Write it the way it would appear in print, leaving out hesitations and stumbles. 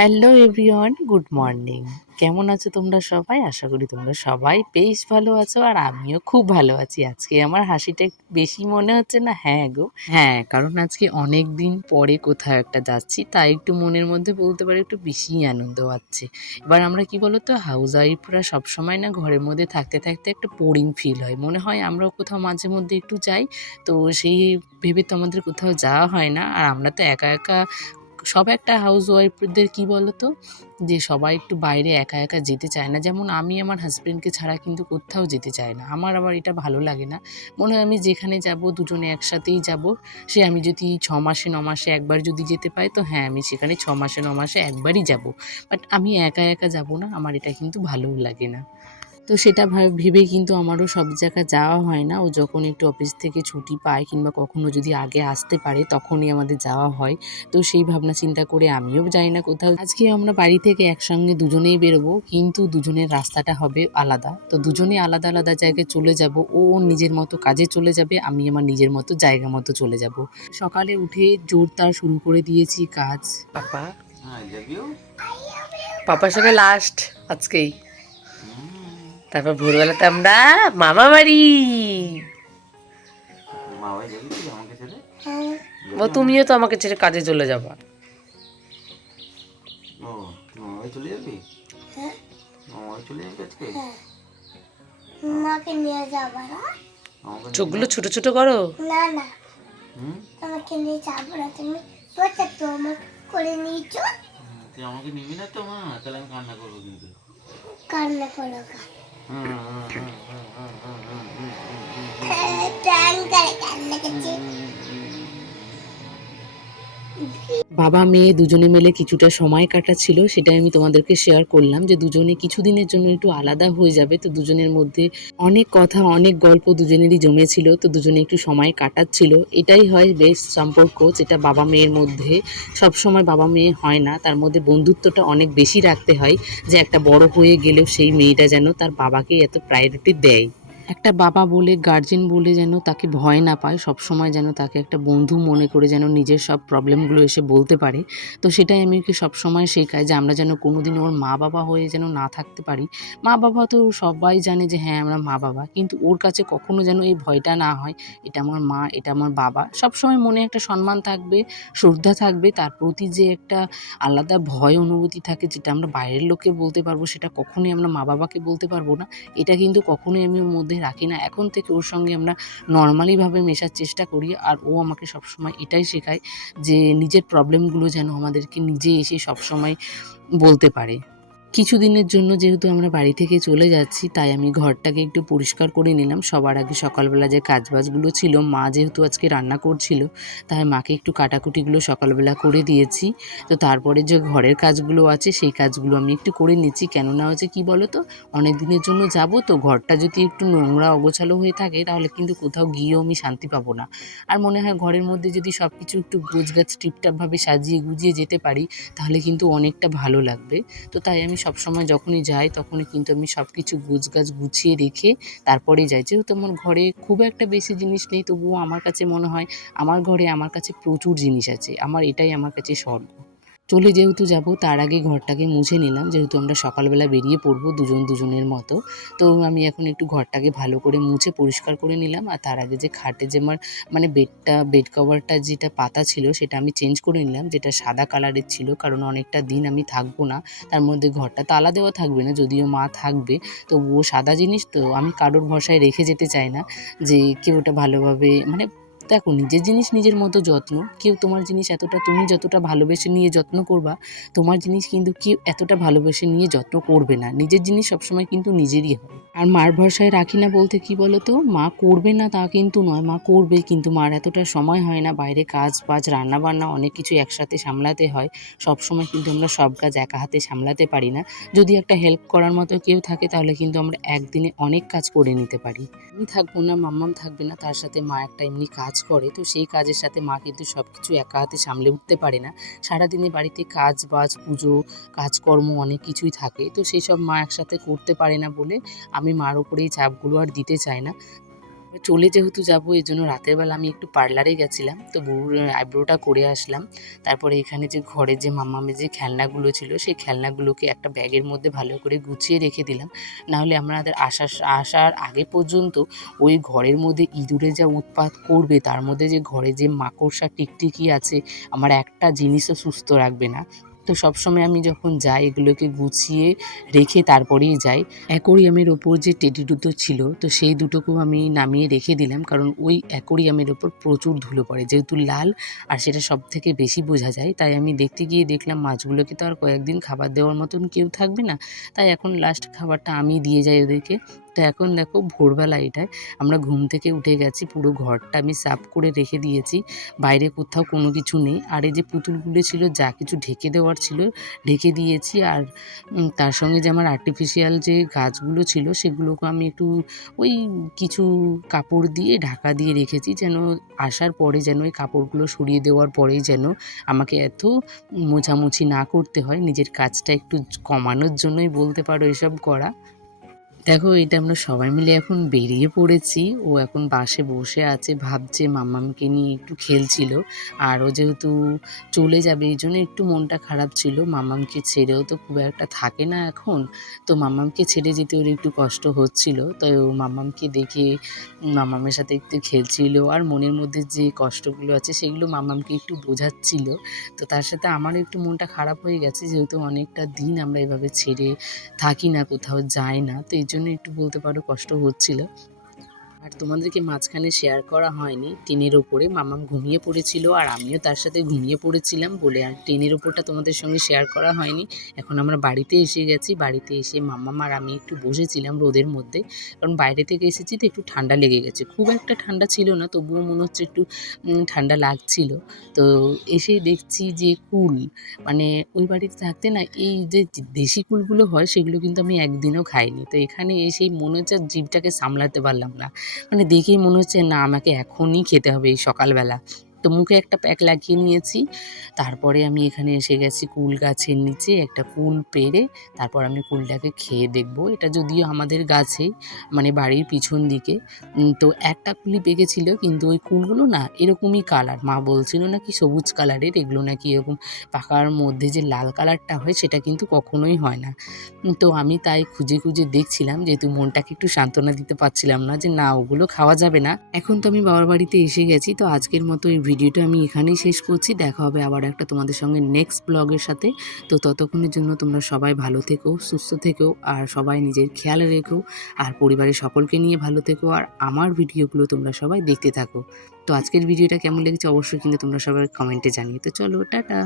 Hello everyone, good morning. কেমন আছো তোমরা সবাই? আশা করি তোমরা সবাই বেশ ভালো আছো আর আমিও খুব ভালো আছি। আজকে আমার হাসিটা একটু বেশি মনে হচ্ছে না? হ্যাঁ গো, হ্যাঁ, কারণ আজকে অনেক দিন পরে কোথাও একটা যাচ্ছি, তাই একটু মনের মধ্যে বলতে পারি একটু বেশিই আনন্দ পাচ্ছি। এবার আমরা কি বলতো, হাউস ওয়াইফরা সবসময় না ঘরের মধ্যে থাকতে থাকতে একটা বোরিং ফিল হয়, মনে হয় আমরাও কোথাও মাঝে মধ্যে একটু যাই। তো সেই ভেবে তো আমাদের কোথাও যাওয়া হয় না। আর আমরা তো একা একা সব একটা হাউসওয়াইফদের কি বলতো, যে সবাই একটু বাইরে একা একা যেতে চায় না। যেমন আমি আমার হাজবেন্ডকে ছাড়া কিন্তু কোথাও যেতে চাই না, আমার আবার এটা ভালো লাগে না। মনে হয় আমি যেখানে যাব দুজনে একসাথেই যাব। সে আমি যদি 6 মাসে 9 মাসে একবার যদি যেতে পাই, তো হ্যাঁ আমি সেখানে 6 মাসে 9 মাসে একবারই যাব। বাট আমি একা একা যাব না, আমার এটা কিন্তু ভালোও লাগে না। তো সেটা ভেবেই কিন্তু আমারও সব জায়গায় যাওয়া হয় না। ও যখন একটু অফিস থেকে ছুটি পায় কিংবা কখনো যদি আগে আসতে পারে তখনই আমাদের যাওয়া হয়। তো সেই ভাবনা চিন্তা করে আমিও যাই না কোথাও। আজকে আমরা বাড়ি থেকে একসঙ্গে দুজনেই বেরোবো, কিন্তু দুজনের রাস্তাটা হবে আলাদা। তো দুজনেই আলাদা আলাদা জায়গায় চলে যাব। ও ওর নিজের মতো কাজে চলে যাবে, আমি আমার নিজের মতো জায়গা মতো চলে যাব। সকালে উঠে জোরদার শুরু করে দিয়েছি কাজ। পাপা, পাপার সঙ্গে লাস্ট আজকেই। তারপর ভোরবেলাতে আমরা মামা বাড়ি। ও তুমিও তো আমাকে ছেড়ে কাজে চলে যাবা। চোখগুলো ছোট ছোট করো। না না, তোমাকে নিয়ে যাবো না, তুমি তো আমার করে নিয়েছো। তুই আমাকে নিবি না তো মা, তাহলে আমি কান্না করবো কিন্তু। কান্না করো কান্না করছি। বাবা মেয়ে দুজনে মিলে কিছুটা সময় কাটাচ্ছিল, সেটাই আমি তোমাদেরকে শেয়ার করলাম যে দুজনে কিছুদিনের জন্য একটু আলাদা হয়ে যাবে। তো দুজনের মধ্যে অনেক কথা অনেক গল্প দুজনেরই জমেছিল, তো দুজনে একটু সময় কাটাচ্ছিল। এটাই হয় বেশ সম্পর্ক, যেটা বাবা মেয়ের মধ্যে সবসময় বাবা মেয়ে হয় না, তার মধ্যে বন্ধুত্বটা অনেক বেশি রাখতে হয়। যে একটা বড় হয়ে গেলেও সেই মেয়েটা যেন তার বাবাকে এত প্রায়োরিটি দেয়। একটা বাবা বলে গার্জেন বলে যেন তাকে ভয় না পায়, সবসময় যেন তাকে একটা বন্ধু মনে করে যেন নিজের সব প্রবলেমগুলো এসে বলতে পারে। তো সেটাই আমি ওকে সবসময় শেখাই, যে আমরা যেন কোনোদিন ওর মা বাবা হয়ে যেন না থাকতে পারি। মা বাবা তো সবাই জানে যে হ্যাঁ আমরা মা বাবা, কিন্তু ওর কাছে কখনো যেন এই ভয়টা না হয়, এটা আমার মা, এটা আমার বাবা। সবসময় মনে একটা সম্মান থাকবে, শ্রদ্ধা থাকবে, তার প্রতি যে একটা আলাদা ভয় অনুভূতি থাকে, যেটা আমরা বাইরের লোককে বলতে পারবো সেটা কখনোই আমরা মা বাবাকে বলতে পারবো না। এটা কিন্তু কখনোই আমি ওর মধ্যে রাখি না। এখন থেকে ওর সঙ্গে আমরা নরমালিভাবে মেশার চেষ্টা করি। আর ও আমাকে সবসময় এটাই শেখায় যে নিজের প্রবলেমগুলো যেন আমাদেরকে নিজে এসে সবসময় বলতে পারে। কিছুদিনের জন্য যেহেতু আমরা বাড়ি থেকে চলে যাচ্ছি, তাই আমি ঘরটাকে একটু পরিষ্কার করে নিলাম। সবার আগে সকালবেলা যে কাজবাজগুলো ছিল, মা যেহেতু আজকে রান্না করছিল, তাই মাকে একটু কাটাকুটিগুলো সকালবেলা করে দিয়েছি। তো তারপরে যে ঘরের কাজগুলো আছে সেই কাজগুলো আমি একটু করে নিচ্ছি। কেননা হচ্ছে কি বলো তো, অনেক দিনের জন্য যাব, তো ঘরটা যদি একটু নোংরা অগোছালো হয়ে থাকে তাহলে কিন্তু কোথাও গিয়েও আমি শান্তি পাবো না। আর মনে হয় ঘরের মধ্যে যদি সব কিছু একটু গোছগাছ টিপটাপভাবে সাজিয়ে গুজিয়ে যেতে পারি, তাহলে কিন্তু অনেকটা ভালো লাগবে। তো তাই আমি সবসময় যখনই যাই তখনই কিন্তু আমি সব কিছু গোছগাছ গুছিয়ে রেখে তারপরেই যাই। যেহেতু আমার ঘরে খুব একটা বেশি জিনিস নেই, তবুও আমার কাছে মনে হয় আমার ঘরে আমার কাছে প্রচুর জিনিস আছে। এটাই আমার কাছে স্বর্গ। চলে যেহেতু যাব, তার আগে ঘরটাকে মুছে নিলাম, যেহেতু আমরা সকালবেলা বেরিয়ে পড়বো দুজন দুজনের মতো। তো আমি এখন একটু ঘরটাকে ভালো করে মুছে পরিষ্কার করে নিলাম। আর তার আগে যে খাটে যে আমার মানে বেড কভারটা যেটা পাতা ছিল সেটা আমি চেঞ্জ করে নিলাম, যেটা সাদা কালারের ছিল, কারণ অনেকটা দিন আমি থাকবো না। তার মধ্যে ঘরটা তালা দেওয়া থাকবে না, যদিও মা থাকবে, তবুও সাদা জিনিস তো আমি কারোর ভরসায় রেখে যেতে চাই না, যে কেউ ওটা ভালোভাবে মানে দেখো, নিজের জিনিস নিজের মতো যত্ন। কেউ তোমার জিনিস এতটা তুমি যতটা ভালোবেসে নিয়ে যত্ন করবা, তোমার জিনিস কিন্তু কেউ এতটা ভালোবেসে নিয়ে যত্ন করবে না। নিজের জিনিস সবসময় কিন্তু নিজেরই হয়। আর মার ভরসায় রাখি না বলতে কি বলতো, মা করবে না তা কিন্তু নয়, মা করবে, কিন্তু মার এতটা সময় হয় না, বাইরে কাজ বাজ রান্না বান্না অনেক কিছু একসাথে সামলাতে হয়। সবসময় কিন্তু আমরা সব কাজ একা হাতে সামলাতে পারি না। যদি একটা হেল্প করার মতো কেউ থাকে তাহলে কিন্তু আমরা একদিনে অনেক কাজ করে নিতে পারি। আমি থাকবো না, মাম্মাম থাকবে না, তার সাথে মা একটা এমনি কাজ করে, তো সেই কাজের সাথে মা কিন্তু সব কিছু একা হাতে সামলে উঠতে পারে না। সারাদিনে বাড়িতে কাজ বাজ পুজো কাজকর্ম অনেক কিছুই থাকে, তো সেই সব মা একসাথে করতে পারে না বলে আমি মার উপরে এই চাপগুলো আর দিতে চাই না। চলে যেহেতু যাবো এই জন্য রাতের বেলা আমি একটু পার্লারে গেছিলাম, তো বউর আইব্রোটা করে আসলাম। তারপরে এখানে যে ঘরে যে মাম্মামের যে খেলনাগুলো ছিল সেই খেলনাগুলোকে একটা ব্যাগের মধ্যে ভালো করে গুছিয়ে রেখে দিলাম। নাহলে আমাদের আসার আগে পর্যন্ত ওই ঘরের মধ্যে ইঁদুরে যা উৎপাত করবে, তার মধ্যে যে ঘরে যে মাকড়সা টিকটিকি আছে, আমার একটা জিনিসও সুস্থ রাখবে না। তো সবসময় আমি যখন যাই এগুলোকে গুছিয়ে রেখে তারপরেই যাই। অ্যাকোরিয়ামের ওপর যে টেডি দুটো ছিল, তো সেই দুটোকেও আমি নামিয়ে রেখে দিলাম, কারণ ওই অ্যাকোরিয়ামের ওপর প্রচুর ধুলো পড়ে, যেহেতু লাল আর সেটা সব থেকে বেশি বোঝা যায়। তাই আমি দেখতে গিয়ে দেখলাম মাছগুলোকে তো আর কয়েকদিন খাবার দেওয়ার মতন কেউ থাকবে না, তাই এখন লাস্ট খাবারটা আমি দিয়ে যাই ওদেরকে। তো এখন দেখো ভোরবেলা এটায় আমরা ঘুম থেকে উঠে গেছি, পুরো ঘরটা আমি সাফ করে রেখে দিয়েছি, বাইরে কোথাও কোনো কিছু নেই। আর এই যে পুতুলগুলো ছিল যা কিছু ঢেকে দেওয়ার ছিল ঢেকে দিয়েছি। আর তার সঙ্গে যে আমার আর্টিফিশিয়াল যে গাছগুলো ছিল সেগুলোকে আমি একটু ওই কিছু কাপড় দিয়ে ঢাকা দিয়ে রেখেছি, যেন আসার পরে যেন ওই কাপড়গুলো সরিয়ে দেওয়ার পরেই যেন আমাকে এত মোছামুছি না করতে হয়। নিজের কাজটা একটু কমানোর জন্যই বলতে পারো এসব করা। দেখো এটা আমরা সবাই মিলে এখন বেরিয়ে পড়েছি। ও এখন বাসে বসে আছে, ভাবছে, মাম্মামকে নিয়ে একটু খেলছিল। আর ও যেহেতু চলে যাবে এই জন্য একটু মনটা খারাপ ছিল। মাম্মামকে ছেড়েও তো খুব একটা থাকে না এখন, তো মাম্মামকে ছেড়ে যেতে ওর একটু কষ্ট হচ্ছিল। তো ও মাম্মামকে দেখে মাম্মামের সাথে একটু খেলছিল, আর মনের মধ্যে যে কষ্টগুলো আছে সেগুলো মাম্মামকে একটু বোঝাচ্ছিল। তো তার সাথে আমারও একটু মনটা খারাপ হয়ে গেছে, যেহেতু অনেকটা দিন আমরা এভাবে ছেড়ে থাকি না, কোথাও যাই না, তো এই জন্য একটু বলতে পারো কষ্ট হচ্ছিল। আর তোমাদেরকে মাঝখানে শেয়ার করা হয়নি, টিনের ওপরে মাম্মাম ঘুমিয়ে পড়েছিল আর আমিও তার সাথে ঘুমিয়ে পড়েছিলাম বলে আর টিনের ওপরটা তোমাদের সঙ্গে শেয়ার করা হয়নি। এখন আমরা বাড়িতে এসে গেছি, বাড়িতে এসে মাম্মাম আর আমি একটু বসেছিলাম রোদের মধ্যে, কারণ বাইরে থেকে এসেছি তো একটু ঠান্ডা লেগে গেছে, খুব একটা ঠান্ডা ছিল না, তবুও মনে হচ্ছে একটু ঠান্ডা লাগছিল। তো এসে দেখছি যে কুল, মানে ওই বাড়িতে থাকতে না এই যে দেশি কুলগুলো হয় সেগুলো কিন্তু আমি একদিনও খাইনি। তো এখানে এসেই মনে হচ্ছে আর জিভটাকে সামলাতে পারলাম না, মানে দেখেই মনে হচ্ছে না আমাকে এখনই খেতে হবে এই সকালবেলা। তো মুখে একটা প্যাক লাগিয়ে নিয়েছি। তারপরে আমি এখানে এসে গেছি কুল গাছের নিচে, একটা কুল পেড়ে তারপর আমি কুলটাকে খেয়ে দেখব। এটা যদিও আমাদের গাছেই, মানে বাড়ির পিছন দিকে। তো একটা কুলই পেকেছিল, কিন্তু ওই কুলগুলো না এরকমই কালার, মা বলছিল নাকি সবুজ কালারের, এগুলো নাকি এরকম পাকার মধ্যে যে লাল কালারটা হয় সেটা কিন্তু কখনোই হয় না। তো আমি তাই খুঁজে খুঁজে দেখছিলাম, যেহেতু মনটাকে একটু সান্ত্বনা দিতে পারছিলাম না যে না ওগুলো খাওয়া যাবে না। এখন তো আমি বাবার বাড়িতে এসে গেছি, তো আজকের মতো এই ভিডিওটা আমি এখানেই শেষ করছি। দেখা হবে আবার একটা তোমাদের সঙ্গে নেক্সট ব্লগের সাথে। তো ততক্ষণের জন্য তোমরা সবাই ভালো থেকো, সুস্থ থেকো, আর সবাই নিজের খেয়াল রেখো, আর পরিবারের সকলকে নিয়ে ভালো থেকো, আর আমার ভিডিওগুলো তোমরা সবাই দেখতে থাকো। তো আজকের ভিডিওটা কেমন লেগেছে অবশ্যই কিন্তু তোমরা সবাই কমেন্টে জানিয়ে। তো চলো টাটা।